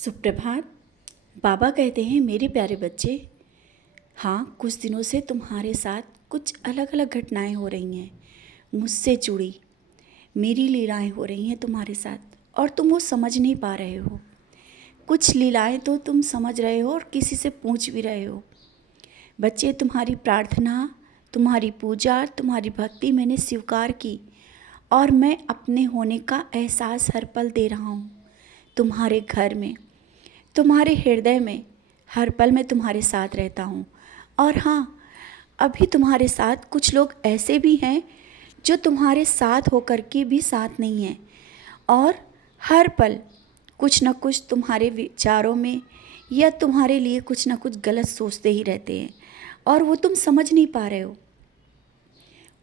सुप्रभात। बाबा कहते हैं, मेरे प्यारे बच्चे, हाँ, कुछ दिनों से तुम्हारे साथ कुछ अलग अलग घटनाएं हो रही हैं। मुझसे जुड़ी मेरी लीलाएं हो रही हैं तुम्हारे साथ, और तुम वो समझ नहीं पा रहे हो। कुछ लीलाएं तो तुम समझ रहे हो और किसी से पूछ भी रहे हो। बच्चे, तुम्हारी प्रार्थना, तुम्हारी पूजा, तुम्हारी भक्ति मैंने स्वीकार की, और मैं अपने होने का एहसास हर पल दे रहा हूँ। तुम्हारे घर में, तुम्हारे हृदय में हर पल मैं तुम्हारे साथ रहता हूँ। और हाँ, अभी तुम्हारे साथ कुछ लोग ऐसे भी हैं जो तुम्हारे साथ होकर के भी साथ नहीं हैं, और हर पल कुछ न कुछ तुम्हारे विचारों में या तुम्हारे लिए कुछ न कुछ गलत सोचते ही रहते हैं, और वो तुम समझ नहीं पा रहे हो।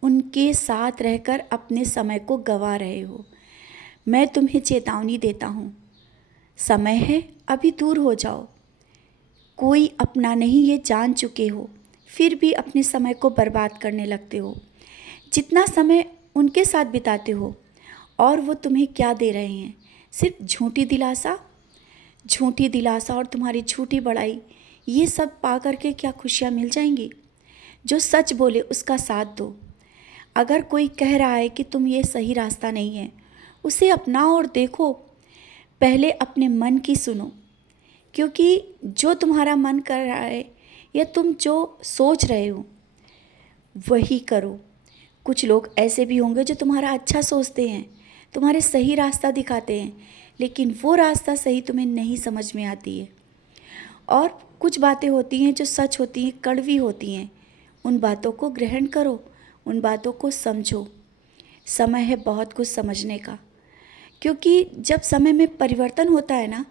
उनके साथ रहकर अपने समय को गंवा रहे हो। मैं तुम्हें चेतावनी देता हूँ, समय है, अभी दूर हो जाओ। कोई अपना नहीं, ये जान चुके हो, फिर भी अपने समय को बर्बाद करने लगते हो। जितना समय उनके साथ बिताते हो, और वो तुम्हें क्या दे रहे हैं? सिर्फ झूठी दिलासा और तुम्हारी झूठी बड़ाई। ये सब पा करके क्या खुशियाँ मिल जाएंगी? जो सच बोले उसका साथ दो। अगर कोई कह रहा है कि तुम ये सही रास्ता नहीं है, उसे अपनाओ और देखो। पहले अपने मन की सुनो, क्योंकि जो तुम्हारा मन कर रहा है या तुम जो सोच रहे हो वही करो। कुछ लोग ऐसे भी होंगे जो तुम्हारा अच्छा सोचते हैं, तुम्हारे सही रास्ता दिखाते हैं, लेकिन वो रास्ता सही तुम्हें नहीं समझ में आती है। और कुछ बातें होती हैं जो सच होती हैं, कड़वी होती हैं। उन बातों को ग्रहण करो, उन बातों को समझो। समय है बहुत कुछ समझने का, क्योंकि जब समय में परिवर्तन होता है ना,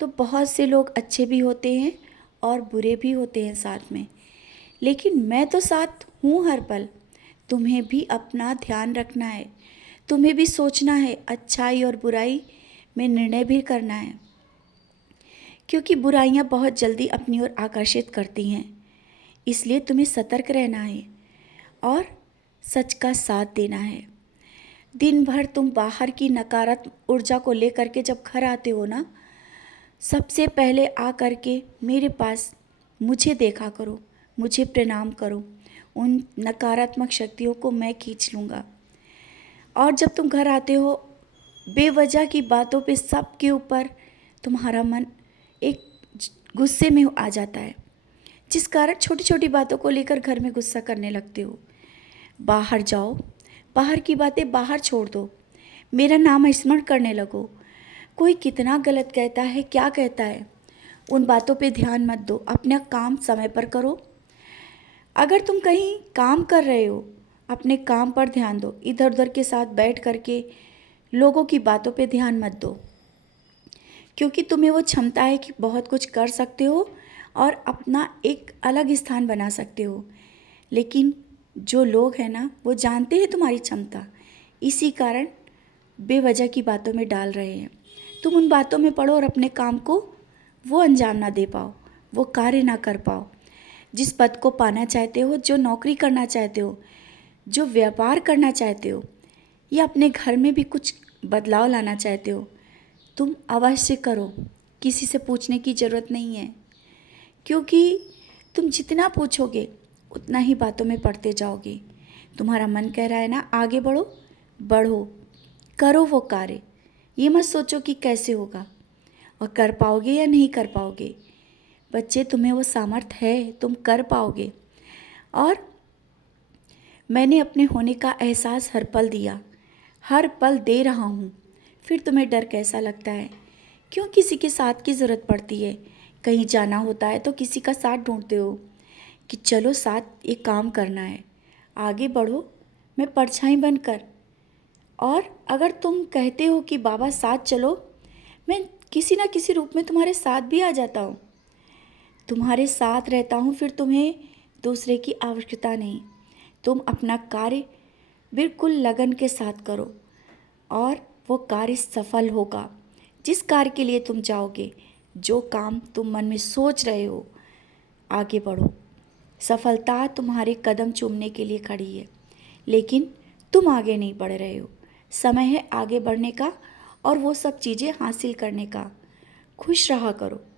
तो बहुत से लोग अच्छे भी होते हैं और बुरे भी होते हैं साथ में। लेकिन मैं तो साथ हूँ हर पल। तुम्हें भी अपना ध्यान रखना है, तुम्हें भी सोचना है, अच्छाई और बुराई में निर्णय भी करना है, क्योंकि बुराइयाँ बहुत जल्दी अपनी ओर आकर्षित करती हैं। इसलिए तुम्हें सतर्क रहना है और सच का साथ देना है। दिन भर तुम बाहर की नकारात्मक ऊर्जा को लेकर के जब घर आते हो ना, सबसे पहले आ कर के मेरे पास मुझे देखा करो, मुझे प्रणाम करो। उन नकारात्मक शक्तियों को मैं खींच लूँगा। और जब तुम घर आते हो, बेवजह की बातों पे सबके ऊपर तुम्हारा मन एक गुस्से में आ जाता है, जिस कारण छोटी छोटी बातों को लेकर घर में गुस्सा करने लगते हो। बाहर जाओ, बाहर की बातें बाहर छोड़ दो, मेरा नाम स्मरण करने लगो। कोई कितना गलत कहता है, क्या कहता है, उन बातों पे ध्यान मत दो। अपना काम समय पर करो। अगर तुम कहीं काम कर रहे हो, अपने काम पर ध्यान दो। इधर उधर के साथ बैठ करके लोगों की बातों पे ध्यान मत दो, क्योंकि तुम्हें वो क्षमता है कि बहुत कुछ कर सकते हो और अपना एक अलग स्थान बना सकते हो। लेकिन जो लोग हैं ना, वो जानते हैं तुम्हारी क्षमता, इसी कारण बेवजह की बातों में डाल रहे हैं। तुम उन बातों में पड़ो और अपने काम को वो अंजाम ना दे पाओ, वो कार्य ना कर पाओ। जिस पद को पाना चाहते हो, जो नौकरी करना चाहते हो, जो व्यापार करना चाहते हो, या अपने घर में भी कुछ बदलाव लाना चाहते हो, तुम अवश्य करो। किसी से पूछने की ज़रूरत नहीं है, क्योंकि तुम जितना पूछोगे उतना ही बातों में पड़ते जाओगे। तुम्हारा मन कह रहा है ना, आगे बढ़ो, बढ़ो, करो वो कार्य। ये मत सोचो कि कैसे होगा और कर पाओगे या नहीं कर पाओगे। बच्चे, तुम्हें वो सामर्थ्य है, तुम कर पाओगे। और मैंने अपने होने का एहसास हर पल दिया, हर पल दे रहा हूँ। फिर तुम्हें डर कैसा लगता है? क्यों किसी के साथ की ज़रूरत पड़ती है? कहीं जाना होता है तो किसी का साथ ढूंढते हो कि चलो साथ एक काम करना है, आगे बढ़ो, मैं परछाई बनकर। और अगर तुम कहते हो कि बाबा साथ चलो, मैं किसी न किसी रूप में तुम्हारे साथ भी आ जाता हूँ, तुम्हारे साथ रहता हूँ। फिर तुम्हें दूसरे की आवश्यकता नहीं। तुम अपना कार्य बिल्कुल लगन के साथ करो और वो कार्य सफल होगा। जिस कार्य के लिए तुम जाओगे, जो काम तुम मन में सोच रहे हो, आगे बढ़ो। सफलता तुम्हारे कदम चूमने के लिए खड़ी है, लेकिन तुम आगे नहीं बढ़ रहे हो। समय है आगे बढ़ने का और वो सब चीज़ें हासिल करने का। खुश रहा करो।